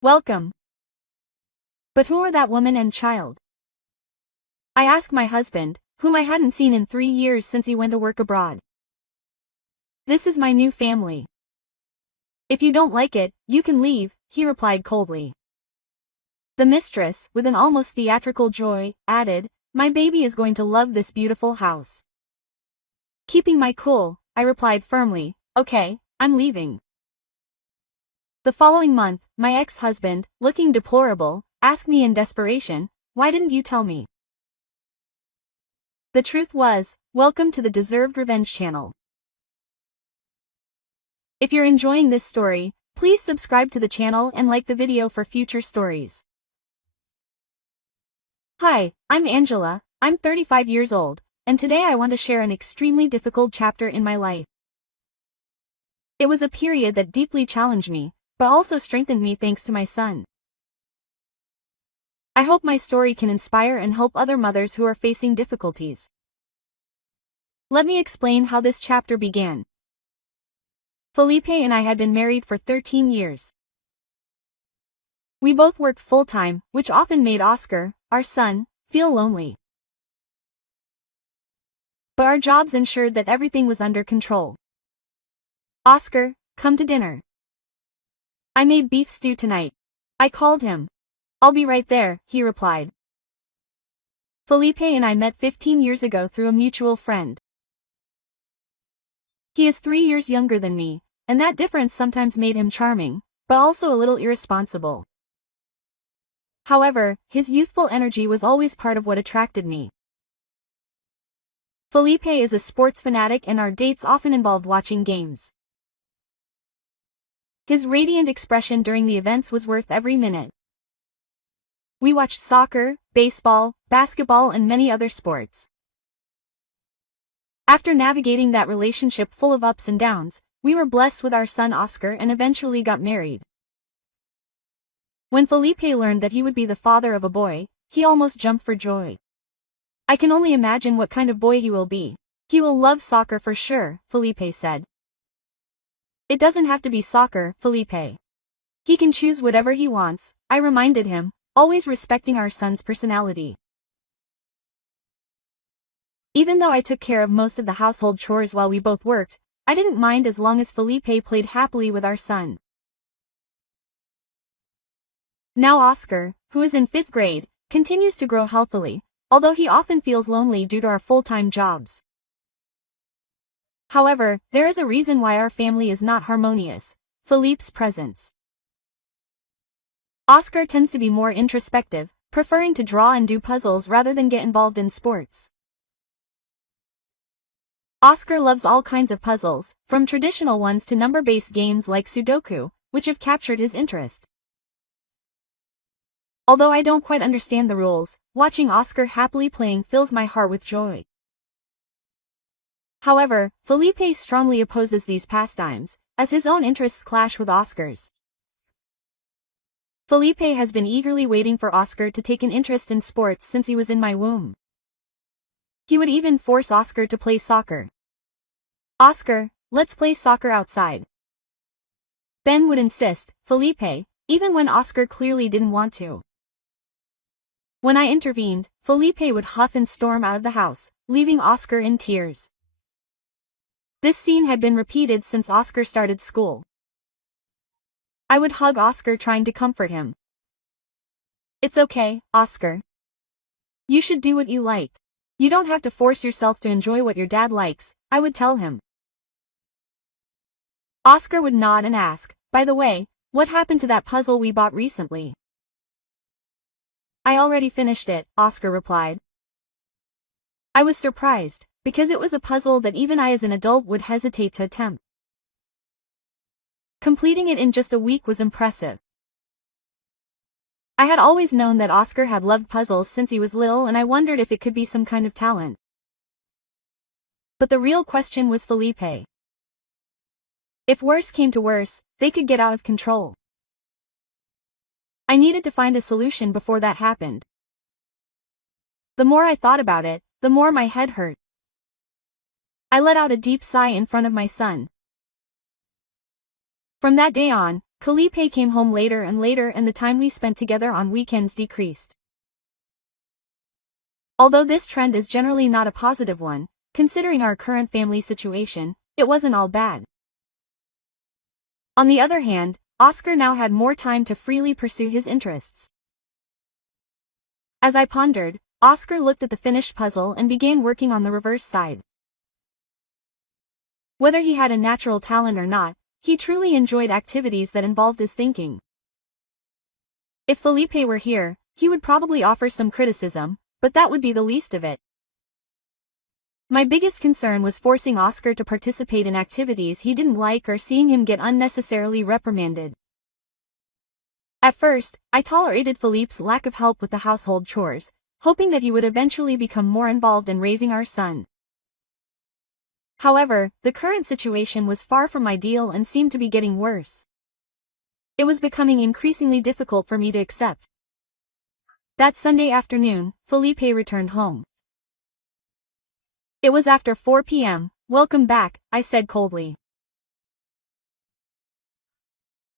Welcome. But who are that woman and child? I asked my husband, whom I hadn't seen in 3 years since he went to work abroad. This is my new family. If you don't like it, you can leave, he replied coldly. The mistress, with an almost theatrical joy, added, my baby is going to love this beautiful house. Keeping my cool, I replied firmly, okay, I'm leaving. The following month, my ex-husband, looking deplorable, asked me in desperation, why didn't you tell me? The truth was, welcome to the Deserved Revenge channel. If you're enjoying this story, please subscribe to the channel and like the video for future stories. Hi, I'm Angela, I'm 35 years old, and today I want to share an extremely difficult chapter in my life. It was a period that deeply challenged me, but also strengthened me thanks to my son. I hope my story can inspire and help other mothers who are facing difficulties. Let me explain how this chapter began. Felipe and I had been married for 13 years. We both worked full-time, which often made Oscar, our son, feel lonely. But our jobs ensured that everything was under control. Oscar, come to dinner. I made beef stew tonight. I called him. I'll be right there, he replied. Felipe and I met 15 years ago through a mutual friend. He is 3 years younger than me, and that difference sometimes made him charming, but also a little irresponsible. However, his youthful energy was always part of what attracted me. Felipe is a sports fanatic and our dates often involved watching games. His radiant expression during the events was worth every minute. We watched soccer, baseball, basketball and many other sports. After navigating that relationship full of ups and downs, we were blessed with our son Oscar and eventually got married. When Felipe learned that he would be the father of a boy, he almost jumped for joy. I can only imagine what kind of boy he will be. He will love soccer for sure, Felipe said. It doesn't have to be soccer, Felipe. He can choose whatever he wants, I reminded him, always respecting our son's personality. Even though I took care of most of the household chores while we both worked, I didn't mind as long as Felipe played happily with our son. Now Oscar, who is in 5th grade, continues to grow healthily, although he often feels lonely due to our full-time jobs. However, there is a reason why our family is not harmonious: Felipe's presence. Oscar tends to be more introspective, preferring to draw and do puzzles rather than get involved in sports. Oscar loves all kinds of puzzles, from traditional ones to number-based games like Sudoku, which have captured his interest. Although I don't quite understand the rules, watching Oscar happily playing fills my heart with joy. However, Felipe strongly opposes these pastimes, as his own interests clash with Oscar's. Felipe has been eagerly waiting for Oscar to take an interest in sports since he was in my womb. He would even force Oscar to play soccer. Oscar, let's play soccer outside. Ben would insist, Felipe, even when Oscar clearly didn't want to. When I intervened, Felipe would huff and storm out of the house, leaving Oscar in tears. This scene had been repeated since Oscar started school. I would hug Oscar trying to comfort him. It's okay, Oscar. You should do what you like. You don't have to force yourself to enjoy what your dad likes, I would tell him. Oscar would nod and ask, by the way, what happened to that puzzle we bought recently? I already finished it, Oscar replied. I was surprised, because it was a puzzle that even I as an adult would hesitate to attempt. Completing it in just a week was impressive. I had always known that Oscar had loved puzzles since he was little and I wondered if it could be some kind of talent. But the real question was Felipe. If worse came to worse, they could get out of control. I needed to find a solution before that happened. The more I thought about it, the more my head hurt. I let out a deep sigh in front of my son. From that day on, Felipe came home later and later and the time we spent together on weekends decreased. Although this trend is generally not a positive one, considering our current family situation, it wasn't all bad. On the other hand, Oscar now had more time to freely pursue his interests. As I pondered, Oscar looked at the finished puzzle and began working on the reverse side. Whether he had a natural talent or not, he truly enjoyed activities that involved his thinking. If Felipe were here, he would probably offer some criticism, but that would be the least of it. My biggest concern was forcing Oscar to participate in activities he didn't like or seeing him get unnecessarily reprimanded. At first, I tolerated Felipe's lack of help with the household chores, hoping that he would eventually become more involved in raising our son. However, the current situation was far from ideal and seemed to be getting worse. It was becoming increasingly difficult for me to accept. That Sunday afternoon, Felipe returned home. It was after 4 p.m. "Welcome back," I said coldly.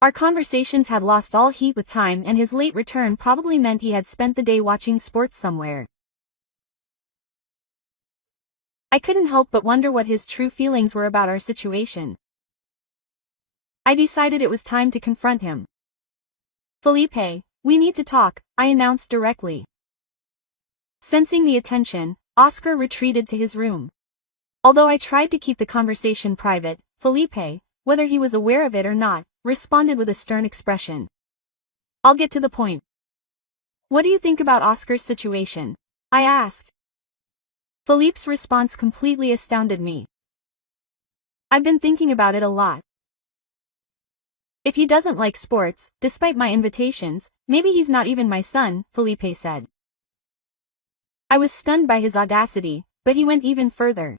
Our conversations had lost all heat with time and his late return probably meant he had spent the day watching sports somewhere. I couldn't help but wonder what his true feelings were about our situation. I decided it was time to confront him. "Felipe, we need to talk," I announced directly. Sensing the attention, Oscar retreated to his room. Although I tried to keep the conversation private, Felipe, whether he was aware of it or not, responded with a stern expression. "I'll get to the point. What do you think about Oscar's situation?" I asked. Felipe's response completely astounded me. "I've been thinking about it a lot. If he doesn't like sports, despite my invitations, maybe he's not even my son," Felipe said. I was stunned by his audacity, but he went even further.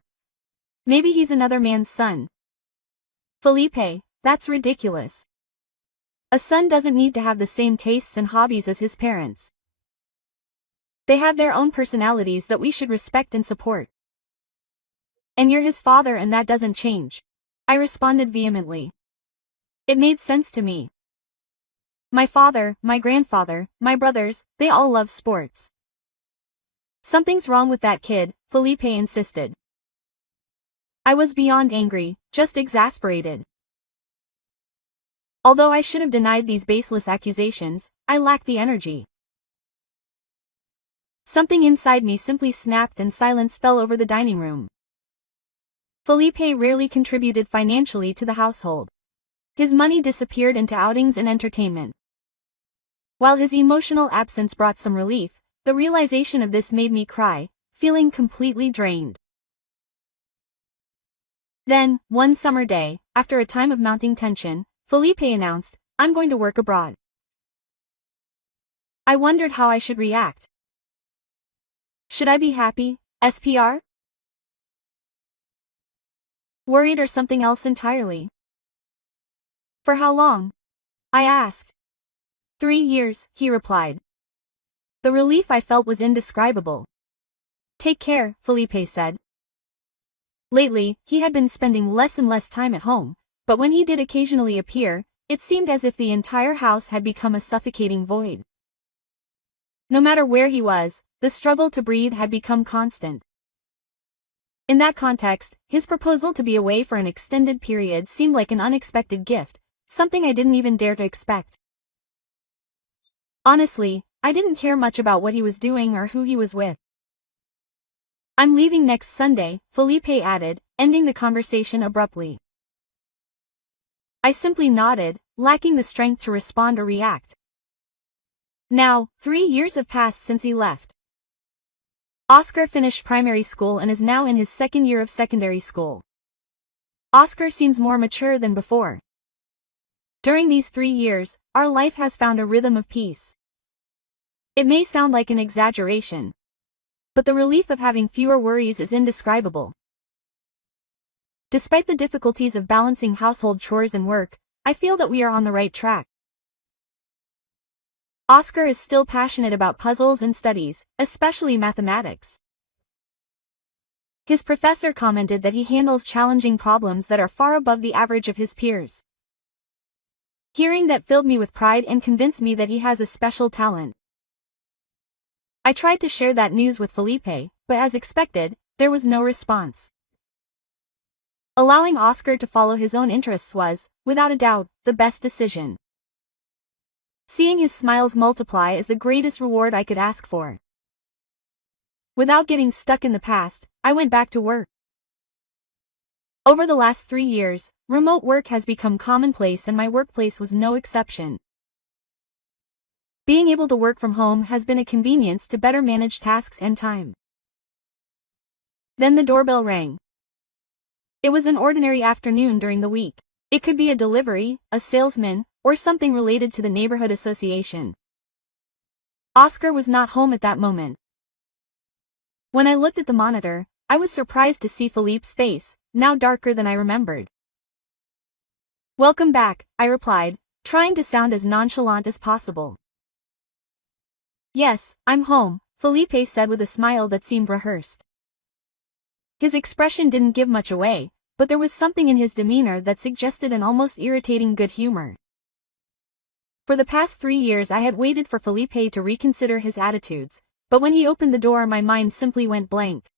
"Maybe he's another man's son." "Felipe, that's ridiculous. A son doesn't need to have the same tastes and hobbies as his parents. They have their own personalities that we should respect and support. And you're his father and that doesn't change," I responded vehemently. It made sense to me. My father, my grandfather, my brothers, they all love sports. "Something's wrong with that kid," Felipe insisted. I was beyond angry, just exasperated. Although I should have denied these baseless accusations, I lacked the energy. Something inside me simply snapped and silence fell over the dining room. Felipe rarely contributed financially to the household. His money disappeared into outings and entertainment. While his emotional absence brought some relief, the realization of this made me cry, feeling completely drained. Then, one summer day, after a time of mounting tension, Felipe announced, "I'm going to work abroad." I wondered how I should react. Should I be happy, SPR? Worried or something else entirely? "For how long?" I asked. 3 years, he replied. The relief I felt was indescribable. "Take care," Felipe said. Lately, he had been spending less and less time at home, but when he did occasionally appear, it seemed as if the entire house had become a suffocating void. No matter where he was, the struggle to breathe had become constant. In that context, his proposal to be away for an extended period seemed like an unexpected gift, something I didn't even dare to expect. Honestly, I didn't care much about what he was doing or who he was with. "I'm leaving next Sunday," Felipe added, ending the conversation abruptly. I simply nodded, lacking the strength to respond or react. Now, 3 years have passed since he left. Oscar finished primary school and is now in his second year of secondary school. Oscar seems more mature than before. During these 3 years, our life has found a rhythm of peace. It may sound like an exaggeration, but the relief of having fewer worries is indescribable. Despite the difficulties of balancing household chores and work, I feel that we are on the right track. Oscar is still passionate about puzzles and studies, especially mathematics. His professor commented that he handles challenging problems that are far above the average of his peers. Hearing that filled me with pride and convinced me that he has a special talent. I tried to share that news with Felipe, but as expected, there was no response. Allowing Oscar to follow his own interests was, without a doubt, the best decision. Seeing his smiles multiply is the greatest reward I could ask for. Without getting stuck in the past, I went back to work. Over the last 3 years, remote work has become commonplace and my workplace was no exception. Being able to work from home has been a convenience to better manage tasks and time. Then the doorbell rang. It was an ordinary afternoon during the week. It could be a delivery, a salesman, or something related to the neighborhood association. Oscar was not home at that moment. When I looked at the monitor, I was surprised to see Felipe's face, now darker than I remembered. "Welcome back," I replied, trying to sound as nonchalant as possible. "Yes, I'm home," Felipe said with a smile that seemed rehearsed. His expression didn't give much away, but there was something in his demeanor that suggested an almost irritating good humor. For the past 3 years I had waited for Felipe to reconsider his attitudes, but when he opened the door my mind simply went blank.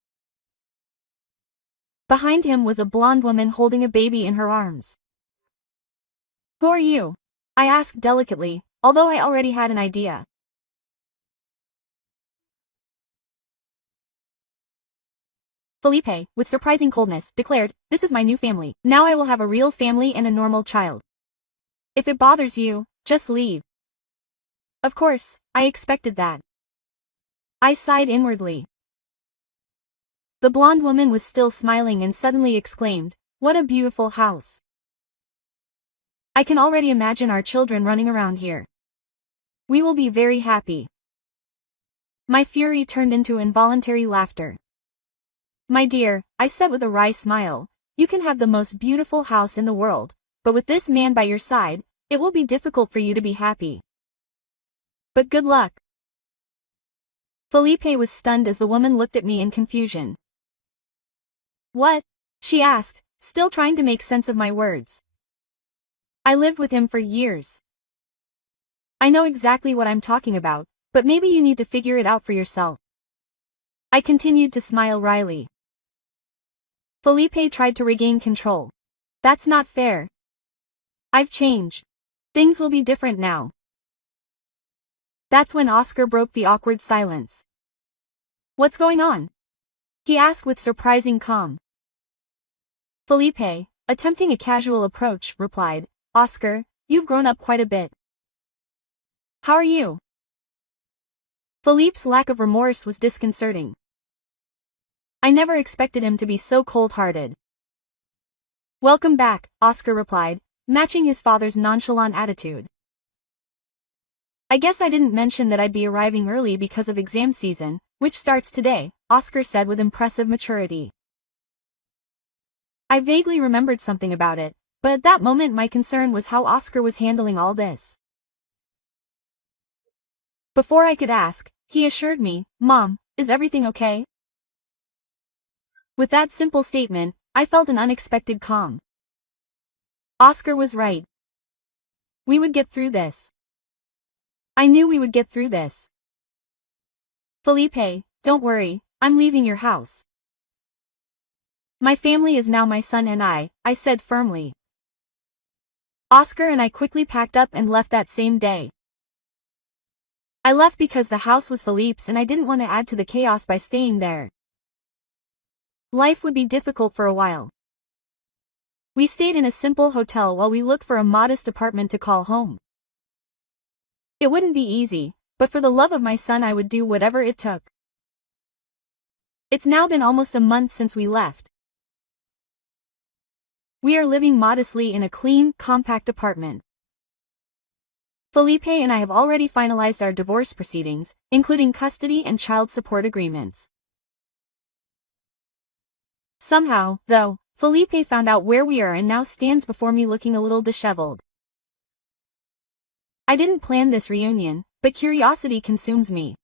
Behind him was a blonde woman holding a baby in her arms. "Who are you?" I asked delicately, although I already had an idea. Felipe, with surprising coldness, declared, "This is my new family. Now I will have a real family and a normal child. If it bothers you, just leave." Of course, I expected that. I sighed inwardly. The blonde woman was still smiling and suddenly exclaimed, "What a beautiful house. I can already imagine our children running around here. We will be very happy." My fury turned into involuntary laughter. "My dear," I said with a wry smile, "you can have the most beautiful house in the world, but with this man by your side, it will be difficult for you to be happy. But good luck." Felipe was stunned as the woman looked at me in confusion. "What?" she asked, still trying to make sense of my words. "I lived with him for years. I know exactly what I'm talking about, but maybe you need to figure it out for yourself." I continued to smile wryly. Felipe tried to regain control. "That's not fair. I've changed. Things will be different now." That's when Oscar broke the awkward silence. "What's going on?" he asked with surprising calm. Felipe, attempting a casual approach, replied, "Oscar, you've grown up quite a bit. How are you?" Felipe's lack of remorse was disconcerting. I never expected him to be so cold-hearted. "Welcome back," Oscar replied, matching his father's nonchalant attitude. "I guess I didn't mention that I'd be arriving early because of exam season, which starts today," Oscar said with impressive maturity. I vaguely remembered something about it, but at that moment my concern was how Oscar was handling all this. Before I could ask, he assured me, "Mom, is everything okay?" With that simple statement, I felt an unexpected calm. Oscar was right. We would get through this. I knew we would get through this. "Felipe, don't worry, I'm leaving your house. My family is now my son and I said firmly. Oscar and I quickly packed up and left that same day. I left because the house was Felipe's and I didn't want to add to the chaos by staying there. Life would be difficult for a while. We stayed in a simple hotel while we looked for a modest apartment to call home. It wouldn't be easy, but for the love of my son I would do whatever it took. It's now been almost a month since we left. We are living modestly in a clean, compact apartment. Felipe and I have already finalized our divorce proceedings, including custody and child support agreements. Somehow, though, Felipe found out where we are and now stands before me looking a little disheveled. I didn't plan this reunion, but curiosity consumes me.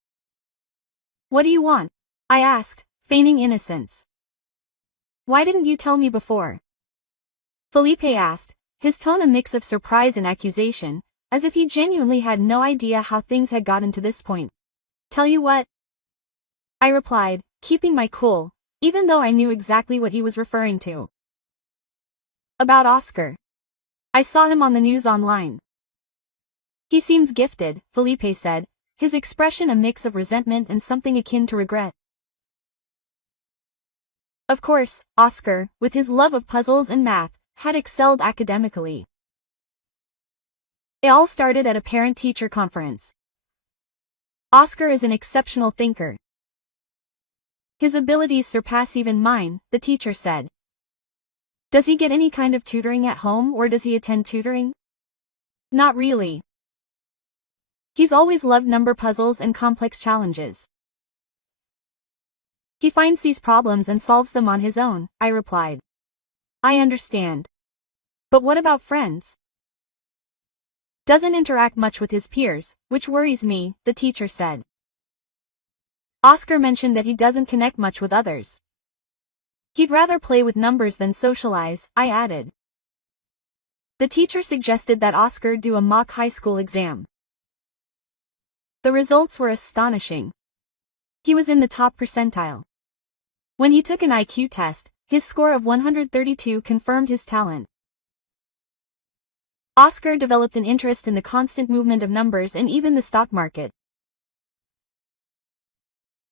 "What do you want?" I asked, feigning innocence. "Why didn't you tell me before?" Felipe asked, his tone a mix of surprise and accusation, as if he genuinely had no idea how things had gotten to this point. "Tell you what," I replied, keeping my cool, even though I knew exactly what he was referring to. "About Oscar. I saw him on the news online." "He seems gifted," Felipe said, his expression a mix of resentment and something akin to regret. Of course, Oscar, with his love of puzzles and math, had excelled academically. It all started at a parent-teacher conference. Oscar is an exceptional thinker. His abilities surpass even mine, the teacher said. "Does he get any kind of tutoring at home or does he attend tutoring?" "Not really. He's always loved number puzzles and complex challenges. He finds these problems and solves them on his own," I replied. "I understand. But what about friends?" "Doesn't interact much with his peers, which worries me," the teacher said. Oscar mentioned that he doesn't connect much with others. "He'd rather play with numbers than socialize," I added. The teacher suggested that Oscar do a mock high school exam. The results were astonishing. He was in the top percentile. When he took an IQ test, his score of 132 confirmed his talent. Oscar developed an interest in the constant movement of numbers and even the stock market.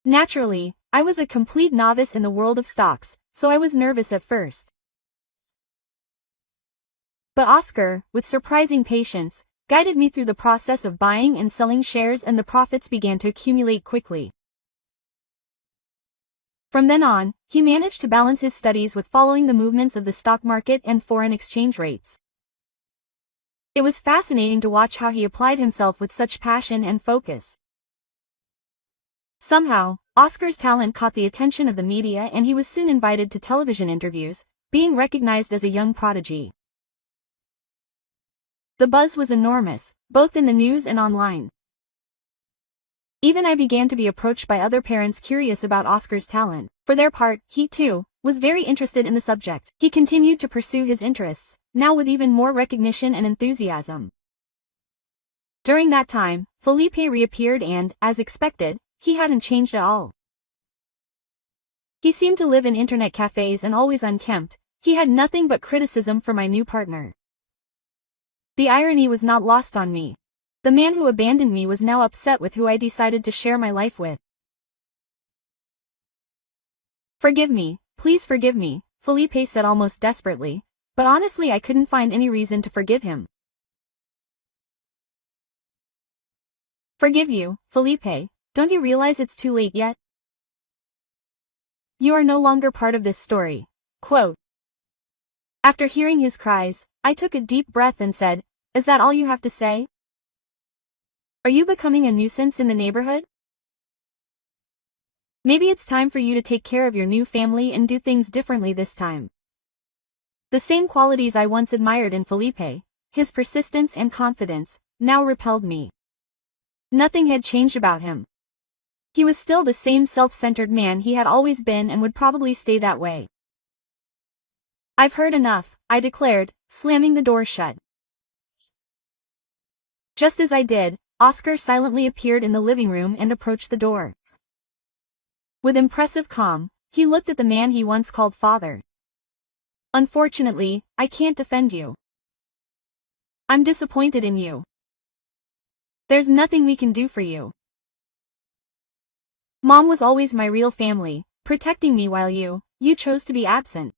Naturally, I was a complete novice in the world of stocks, so I was nervous at first. But Oscar, with surprising patience, guided me through the process of buying and selling shares, and the profits began to accumulate quickly. From then on, he managed to balance his studies with following the movements of the stock market and foreign exchange rates. It was fascinating to watch how he applied himself with such passion and focus. Somehow, Oscar's talent caught the attention of the media and he was soon invited to television interviews, being recognized as a young prodigy. The buzz was enormous, both in the news and online. Even I began to be approached by other parents curious about Oscar's talent. For their part, he too was very interested in the subject. He continued to pursue his interests, now with even more recognition and enthusiasm. During that time, Felipe reappeared and, as expected, he hadn't changed at all. He seemed to live in internet cafes and always unkempt. He had nothing but criticism for my new partner. The irony was not lost on me. The man who abandoned me was now upset with who I decided to share my life with. "Forgive me, please forgive me," Felipe said almost desperately, but honestly I couldn't find any reason to forgive him. "Forgive you, Felipe? Don't you realize it's too late yet? You are no longer part of this story." Quote. After hearing his cries, I took a deep breath and said, "Is that all you have to say? Are you becoming a nuisance in the neighborhood? Maybe it's time for you to take care of your new family and do things differently this time." The same qualities I once admired in Felipe, his persistence and confidence, now repelled me. Nothing had changed about him. He was still the same self-centered man he had always been and would probably stay that way. "I've heard enough," I declared, slamming the door shut. Just as I did, Oscar silently appeared in the living room and approached the door. With impressive calm, he looked at the man he once called father. "Unfortunately, I can't defend you. I'm disappointed in you. There's nothing we can do for you. Mom was always my real family, protecting me while you chose to be absent."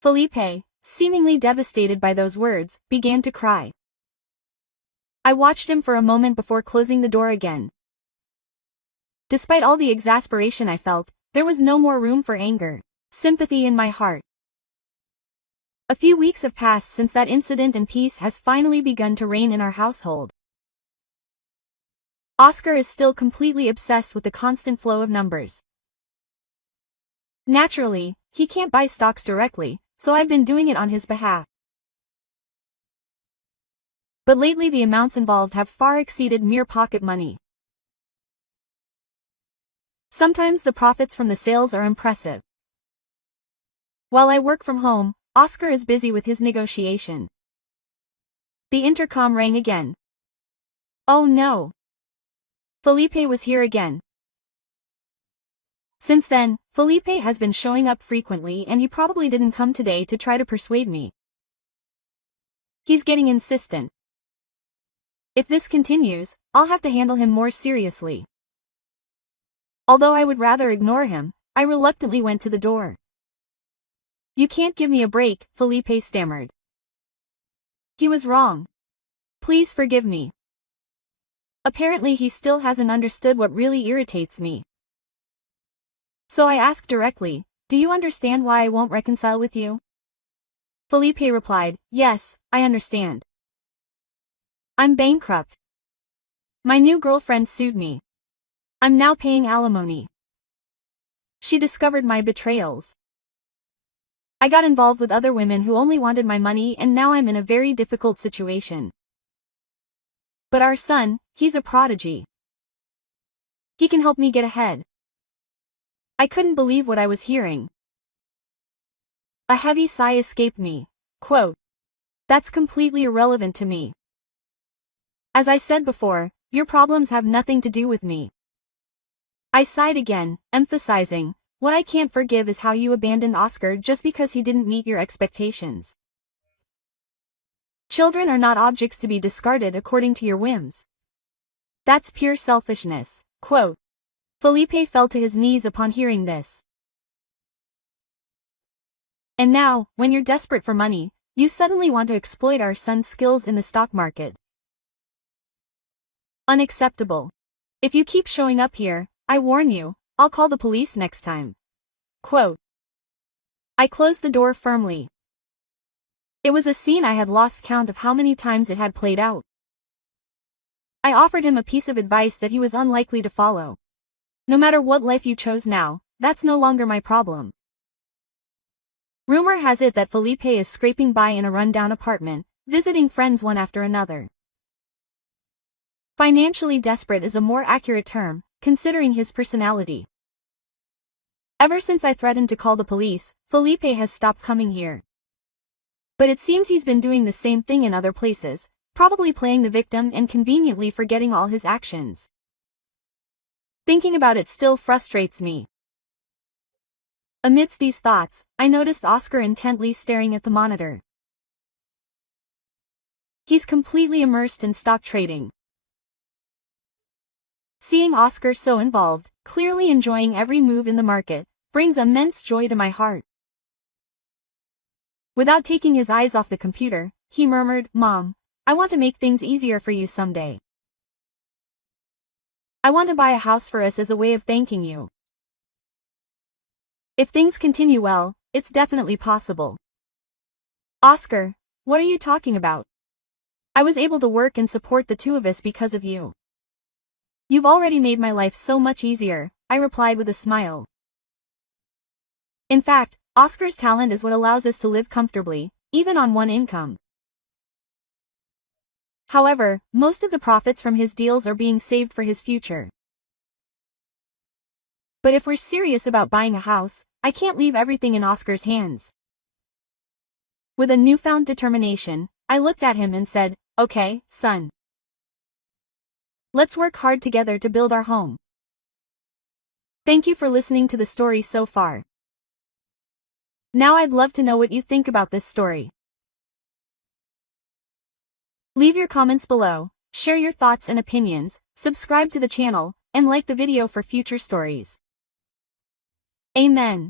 Felipe, seemingly devastated by those words, began to cry. I watched him for a moment before closing the door again. Despite all the exasperation I felt, there was no more room for anger, sympathy in my heart. A few weeks have passed since that incident and peace has finally begun to reign in our household. Oscar is still completely obsessed with the constant flow of numbers. Naturally, he can't buy stocks directly, so I've been doing it on his behalf. But lately the amounts involved have far exceeded mere pocket money. Sometimes the profits from the sales are impressive. While I work from home, Oscar is busy with his negotiation. The intercom rang again. Oh no! Felipe was here again. Since then, Felipe has been showing up frequently and he probably didn't come today to try to persuade me. He's getting insistent. If this continues, I'll have to handle him more seriously. Although I would rather ignore him, I reluctantly went to the door. You can't give me a break, Felipe stammered. He was wrong. Please forgive me. Apparently he still hasn't understood what really irritates me. So I asked directly, do you understand why I won't reconcile with you? Felipe replied, yes, I understand. I'm bankrupt. My new girlfriend sued me. I'm now paying alimony. She discovered my betrayals. I got involved with other women who only wanted my money and now I'm in a very difficult situation. But our son, he's a prodigy. He can help me get ahead. I couldn't believe what I was hearing. A heavy sigh escaped me. Quote, that's completely irrelevant to me. As I said before, your problems have nothing to do with me. I sighed again, emphasizing, what I can't forgive is how you abandoned Oscar just because he didn't meet your expectations. Children are not objects to be discarded according to your whims. That's pure selfishness. Quote. Felipe fell to his knees upon hearing this. And now, when you're desperate for money, you suddenly want to exploit our son's skills in the stock market. Unacceptable. If you keep showing up here, I warn you, I'll call the police next time. Quote. I closed the door firmly. It was a scene I had lost count of how many times it had played out. I offered him a piece of advice that he was unlikely to follow. No matter what life you chose now, that's no longer my problem. Rumor has it that Felipe is scraping by in a rundown apartment, visiting friends one after another. Financially desperate is a more accurate term, considering his personality. Ever since I threatened to call the police, Felipe has stopped coming here. But it seems he's been doing the same thing in other places, probably playing the victim and conveniently forgetting all his actions. Thinking about it still frustrates me. Amidst these thoughts, I noticed Oscar intently staring at the monitor. He's completely immersed in stock trading. Seeing Oscar so involved, clearly enjoying every move in the market, brings immense joy to my heart. Without taking his eyes off the computer, he murmured, Mom, I want to make things easier for you someday. I want to buy a house for us as a way of thanking you. If things continue well, it's definitely possible. Oscar, what are you talking about? I was able to work and support the two of us because of you. You've already made my life so much easier, I replied with a smile. In fact, Oscar's talent is what allows us to live comfortably, even on one income. However, most of the profits from his deals are being saved for his future. But if we're serious about buying a house, I can't leave everything in Oscar's hands. With a newfound determination, I looked at him and said, Okay, son. Let's work hard together to build our home. Thank you for listening to the story so far. Now I'd love to know what you think about this story. Leave your comments below, share your thoughts and opinions, subscribe to the channel, and like the video for future stories. Amen.